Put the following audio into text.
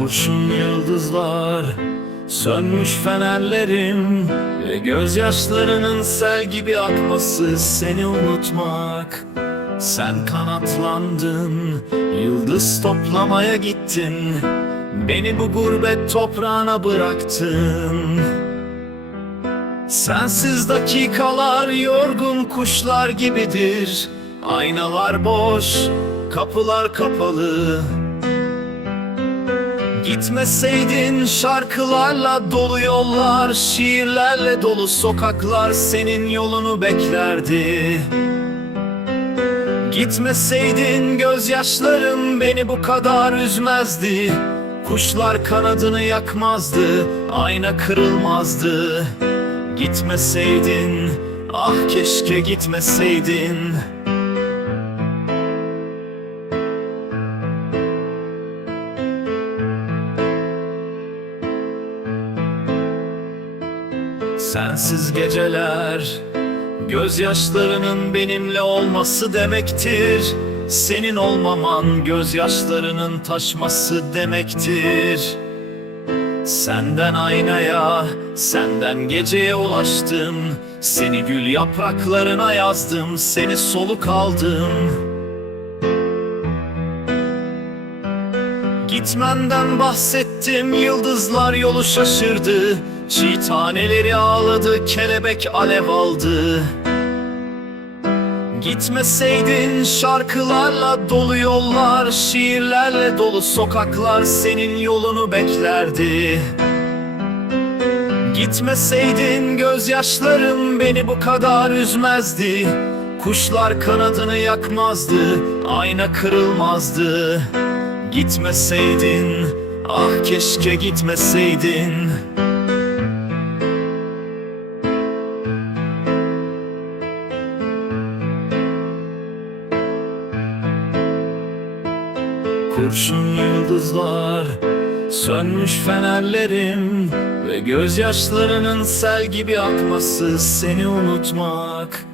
Kurşun yıldızlar Sönmüş fenerlerim Ve gözyaşlarının sel gibi akması Seni unutmak. Sen kanatlandın Yıldız toplamaya gittin Beni bu gurbet toprağına bıraktın. Sensiz dakikalar yorgun kuşlar gibidir Aynalar boş, kapılar kapalı Gitmeseydin şarkılarla dolu yollar Şiirlerle dolu sokaklar senin yolunu beklerdi. Gitmeseydin gözyaşlarım beni bu kadar üzmezdi. Kuşlar kanadını yakmazdı, ayna kırılmazdı. Gitmeseydin, ah keşke gitmeseydin Sensiz geceler Gözyaşlarının benimle olması demektir. Senin olmaman gözyaşlarının taşması demektir. Senden aynaya, senden geceye ulaştım. Seni gül yapraklarına yazdım, seni soluk aldım. Gitmenden bahsettim, yıldızlar yolu şaşırdı Çiğ taneleri ağladı, kelebek alev aldı. Gitmeseydin şarkılarla dolu yollar Şiirlerle dolu sokaklar senin yolunu beklerdi. Gitmeseydin gözyaşlarım beni bu kadar üzmezdi. Kuşlar kanadını yakmazdı, ayna kırılmazdı. Gitmeseydin, ah keşke gitmeseydin Kurşun yıldızlar Sönmüş fenerlerim Ve gözyaşlarının sel gibi akması Seni unutmak